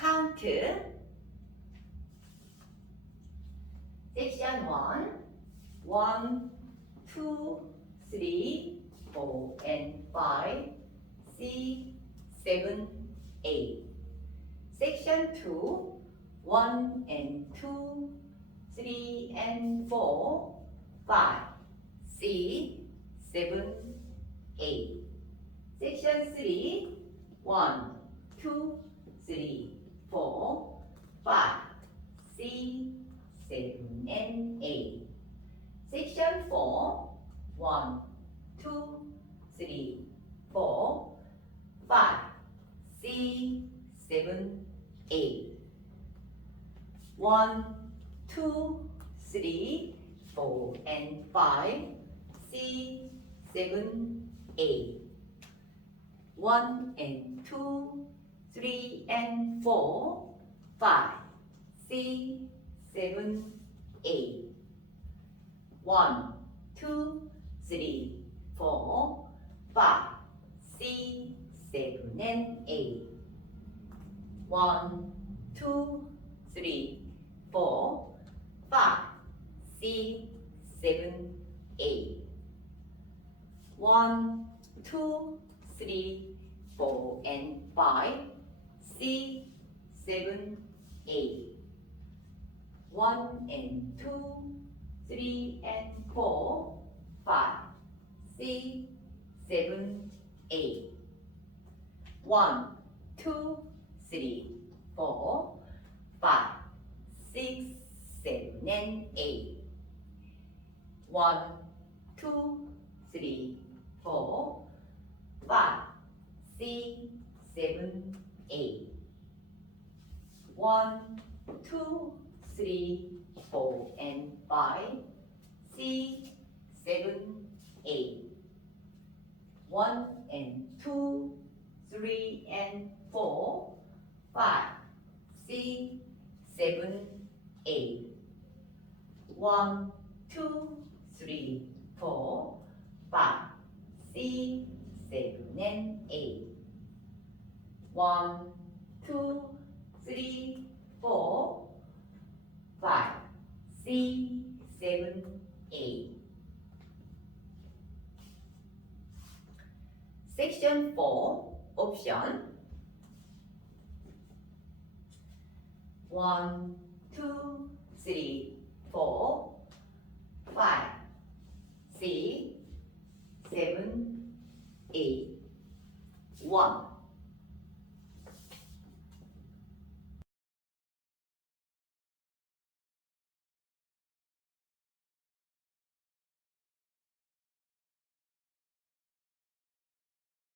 count section 1 1 2 3 4 and 5 6 7 8 section 2 1 and 2 3 and 4 5 6 7 8 section 3 1 2 3 4 5 6 7 and 8 section 4 1 2 3 4 5 6 7 8 1 2 3 4 and 5 6 7 8 1 and 2 3 and 4 5 6 7 8 1 2 3 4 5 6 7 and 8 1 2 3 4 5 6 7 8 1 2 3 4 and 5 6 7 8 1 and 2 3 and 4 5 6 7 8 1 2 3 4 5 6 7 and 8 1 2 3 4 5 6 7 8 1 2 3 4 and 5 6 7 8 1 and 2 3 and 4 5 6 7 8 1 2 3 4 5 6 7 and 8 1 2 3 4 5 6 7 8 section 4 option 1 2 3 4 5 6 7 8 1